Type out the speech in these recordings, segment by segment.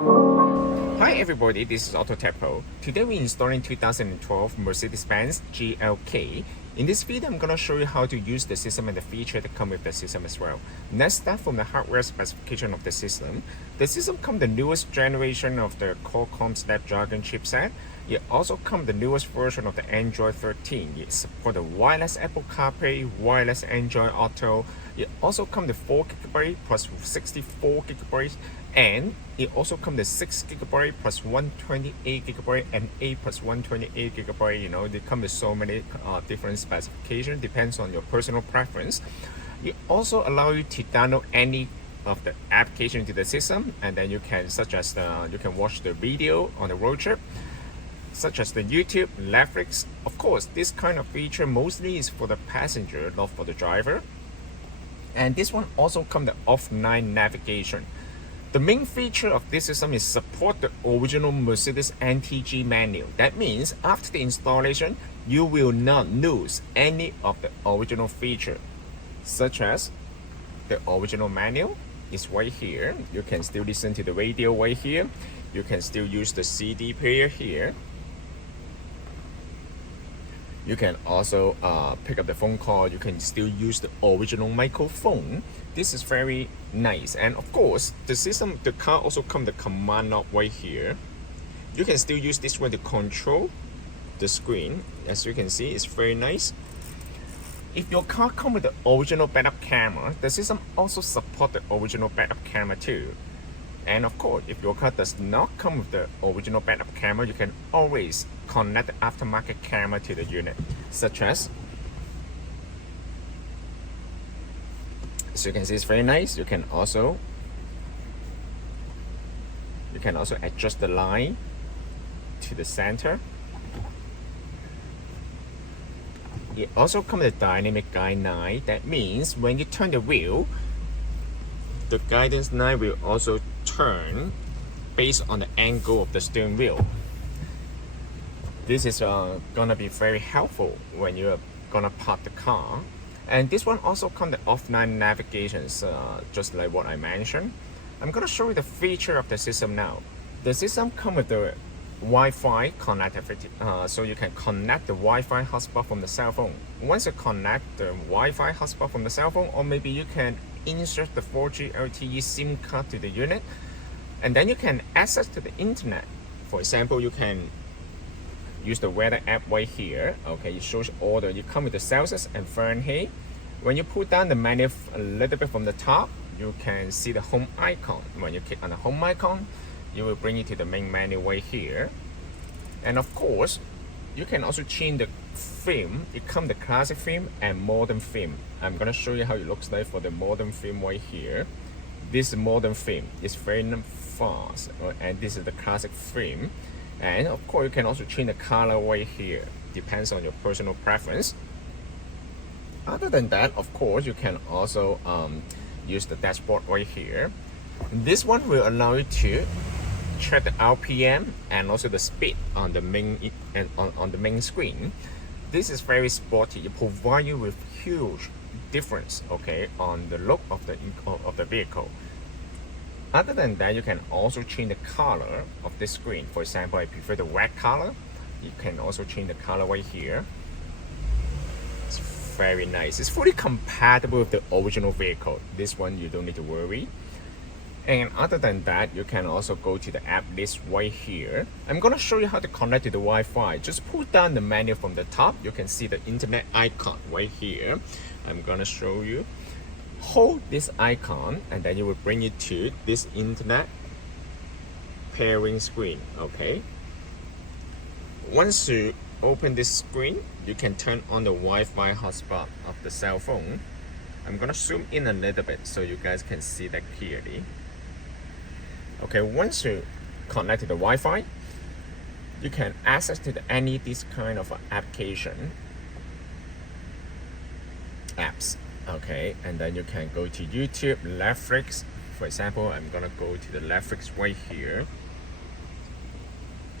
Hi everybody, this is AutoTecPro. Today we're installing 2012 Mercedes-Benz GLK. In this video, I'm going to show you how to use the system and the feature that come with the system as well. Let's start from the hardware specification of the system. The system comes the newest generation of the Qualcomm Snapdragon chipset. It also comes the newest version of the Android 13. It supports the wireless Apple CarPlay, wireless Android Auto. It also comes the 4GB plus 64GB, and it also comes the 6GB plus 128GB and 8 plus 128GB. You know, they come with so many different specifications, depends on your personal preference. It also allows you to download any of the application to the system, and then you can, such as you can watch the video on the road trip, such as the YouTube, Netflix. Of course, this kind of feature mostly is for the passenger, not for the driver. And this one also comes the offline navigation. The main feature of this system is support the original Mercedes NTG manual. That means after the installation, you will not lose any of the original feature, such as the original manual is right here. You can still listen to the radio right here. You can still use the CD player here. You can also pick up the phone call. You can still use the original microphone. This is very nice. And of course, the car also comes the command knob right here. You can still use this one to control the screen. As you can see, it's very nice. If your car comes with the original backup camera, the system also supports the original backup camera too. And of course, if your car does not come with the original backup camera, you can always connect the aftermarket camera to the unit, such as you can see, it's very nice. You can also adjust the line to the center. It also comes with a dynamic guide line. That means when you turn the wheel, the guidance line will also turn based on the angle of the steering wheel. This is gonna be very helpful when you're gonna park the car. And this one also comes with offline navigations, just like what I mentioned. I'm gonna show you the feature of the system now. The system comes with the Wi-Fi connectivity, so you can connect the Wi-Fi hotspot from the cell phone. Once you connect the Wi-Fi hotspot from the cell phone, or maybe you can insert the 4G LTE SIM card to the unit, and then you can access to the internet. For example, you can use the weather app right here. Okay, it shows order. You come with the Celsius and Fahrenheit. When you pull down the menu a little bit from the top, you can see the home icon. When you click on the home icon, it will bring you to the main menu right here. And of course, you can also change the theme. It comes the classic theme and modern theme. I'm gonna show you how it looks like for the modern theme right here. This modern theme is very fast, and this is the classic theme. And of course, you can also change the color right here. Depends on your personal preference. Other than that, of course, you can also use the dashboard right here. This one will allow you to check the RPM and also the speed on the main screen. This is very sporty. It provides you with huge difference, okay, on the look of the vehicle. Other than that, you can also change the color of the screen. For example, I prefer the red color. You can also change the color right here. It's very nice. It's fully compatible with the original vehicle. This one you don't need to worry. And other than that, you can also go to the app list right here. I'm gonna show you how to connect to the Wi-Fi. Just pull down the menu from the top. You can see the internet icon right here. I'm gonna show you. Hold this icon, and then it will bring you to this internet pairing screen. Okay. Once you open this screen, you can turn on the Wi-Fi hotspot of the cell phone. I'm gonna zoom in a little bit so you guys can see that clearly. Okay, once you connect to the Wi-Fi, you can access to any this kind of application apps. Okay, and then you can go to YouTube, Netflix. For example, I'm gonna go to the Netflix right here.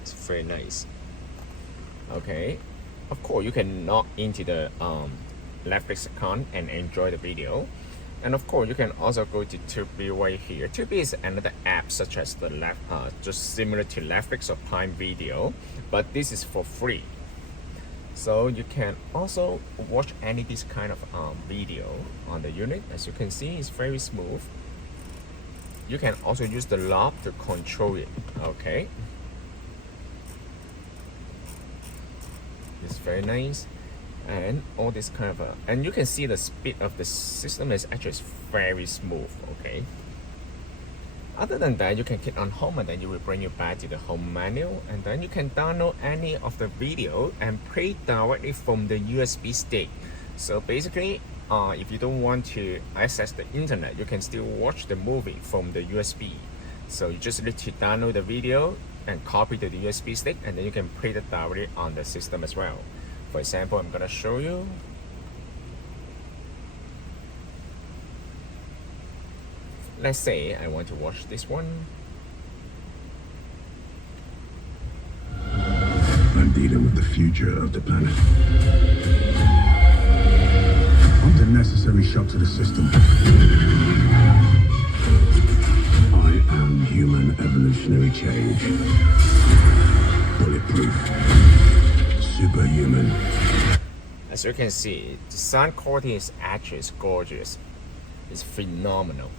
It's very nice. Okay, of course you can log into the Netflix account and enjoy the video. And of course, you can also go to Tubi right here. Tubi is another app such as the just similar to Netflix or Prime Video, but this is for free. So you can also watch any this kind of video on the unit. As you can see, it's very smooth. You can also use the knob to control it. Okay, it's very nice. And all this kind of and you can see the speed of the system is actually very smooth. Okay, other than that, you can click on home and then you will bring you back to the home menu, and then you can download any of the video and play directly from the USB stick. So basically, if you don't want to access the internet, you can still watch the movie from the USB. So you just need to download the video and copy to the USB stick, and then you can play it directly on the system as well. For example, I'm gonna show you. Let's say I want to watch this one. I'm dealing with the future of the planet. Under necessary shock to the system. I am human evolutionary change. Bulletproof. Superhuman. As you can see, the sound quality is actually gorgeous. It's phenomenal.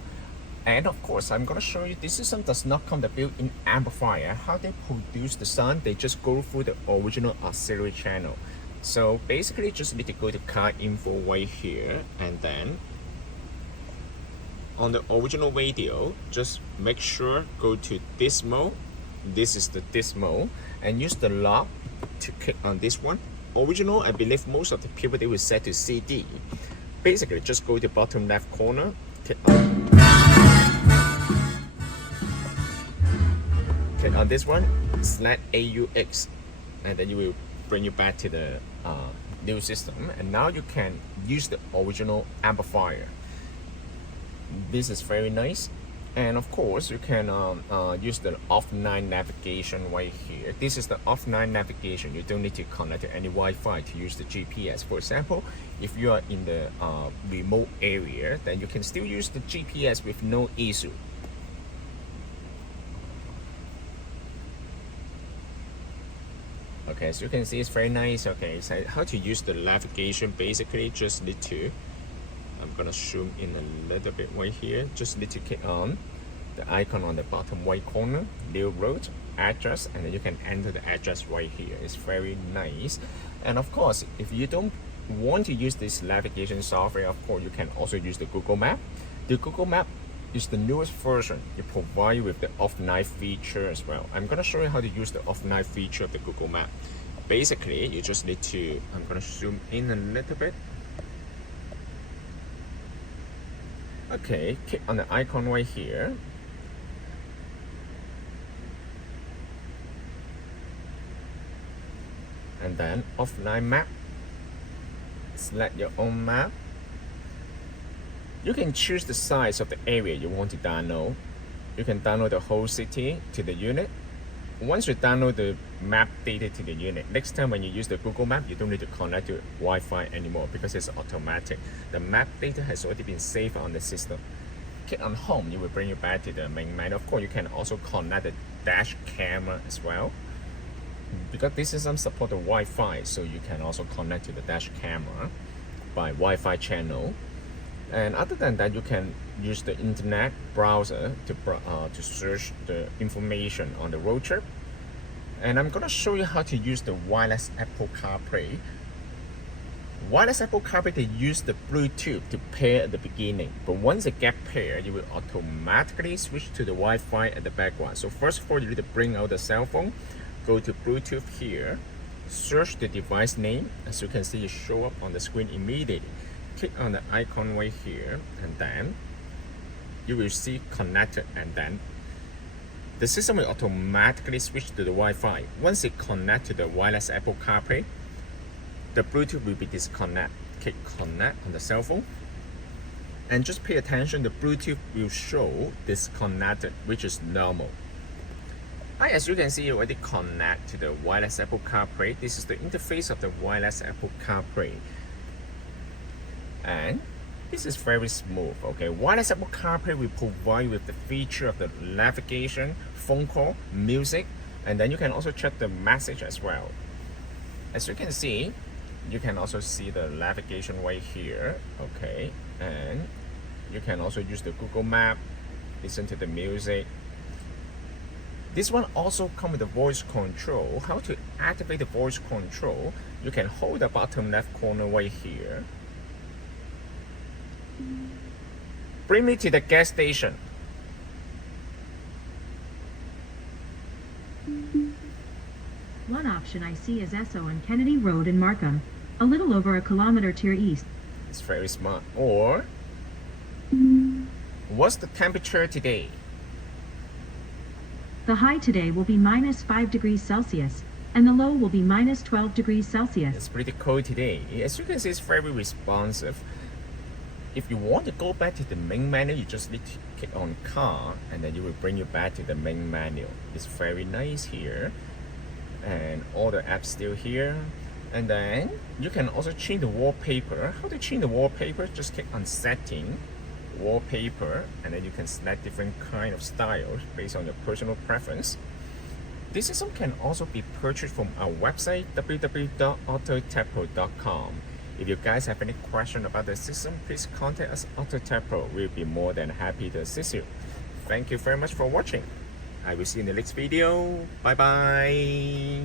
And of course, I'm gonna show you this system does not come with a built-in amplifier. How they produce the sound, they just go through the original auxiliary channel. So basically, just need to go to car info right here, and then on the original radio, just make sure go to this mode. This is the this mode, and use the knob to click on this one. Original, I believe most of the people they will set to CD. Basically, just go to bottom left corner, click on this one, select AUX, and then you will bring you back to the new system. And now you can use the original amplifier. This is very nice. And of course, you can use the offline navigation right here. This is the offline navigation. You don't need to connect to any Wi-Fi to use the GPS. For example, if you are in the remote area, then you can still use the GPS with no issue. Okay, so you can see it's very nice. Okay, so how to use the navigation, basically just need to, I'm gonna zoom in a little bit right here. Just need to click on the icon on the bottom right corner, new road, address, and then you can enter the address right here. It's very nice. And of course, if you don't want to use this navigation software, of course, you can also use the Google Map. The Google Map is the newest version. It provides you with the offline feature as well. I'm gonna show you how to use the offline feature of the Google Map. Basically, you just need to, I'm gonna zoom in a little bit. Okay, click on the icon right here. And then offline map. Select your own map. You can choose the size of the area you want to download. You can download the whole city to the unit. Once you download the map data to the unit, next time when you use the Google Map, you don't need to connect to Wi-Fi anymore because it's automatic. The map data has already been saved on the system. Click on home, it will bring you back to the main menu. Of course, you can also connect the dash camera as well. Because this system supports Wi-Fi, so you can also connect to the dash camera by Wi-Fi channel. And other than that, you can use the internet browser to search the information on the road trip. And I'm gonna show you how to use the wireless Apple CarPlay. Wireless Apple CarPlay, they use the Bluetooth to pair at the beginning, but once it gets paired, you will automatically switch to the Wi-Fi at the background. So first of all, you need to bring out the cell phone, go to Bluetooth here, search the device name. As you can see, it show up on the screen immediately. Click on the icon right here, and then you will see connected, and then the system will automatically switch to the Wi-Fi. Once it connects to the wireless Apple CarPlay, the Bluetooth will be disconnected. Click connect on the cell phone, and just pay attention, the Bluetooth will show disconnected, which is normal. As you can see, you already connect to the wireless Apple CarPlay. This is the interface of the wireless Apple CarPlay. And This is very smooth, okay? Wireless Apple CarPlay will provide you with the feature of the navigation, phone call, music, and then you can also check the message as well. As you can see, you can also see the navigation right here, okay? And you can also use the Google Map, listen to the music. This one also comes with the voice control. How to activate the voice control? You can hold the bottom left corner right here. Bring me to the gas station. One option I see is Esso on Kennedy Road in Markham, a little over a kilometer to your east. It's very smart. Or, what's the temperature today? The high today will be -5 degrees Celsius, and the low will be -12 degrees Celsius. It's pretty cold today. As you can see, it's very responsive. If you want to go back to the main menu, you just need to click on car, and then it will bring you back to the main menu. It's very nice here, and all the apps still here. And then you can also change the wallpaper. How to change the wallpaper? Just click on setting, wallpaper, and then you can select different kind of styles based on your personal preference. This system can also be purchased from our website, www.AutoTecPro.com. If you guys have any question about the system, please contact us AutoTecPro. We'll be more than happy to assist you. Thank you very much for watching. I will see you in the next video. Bye bye.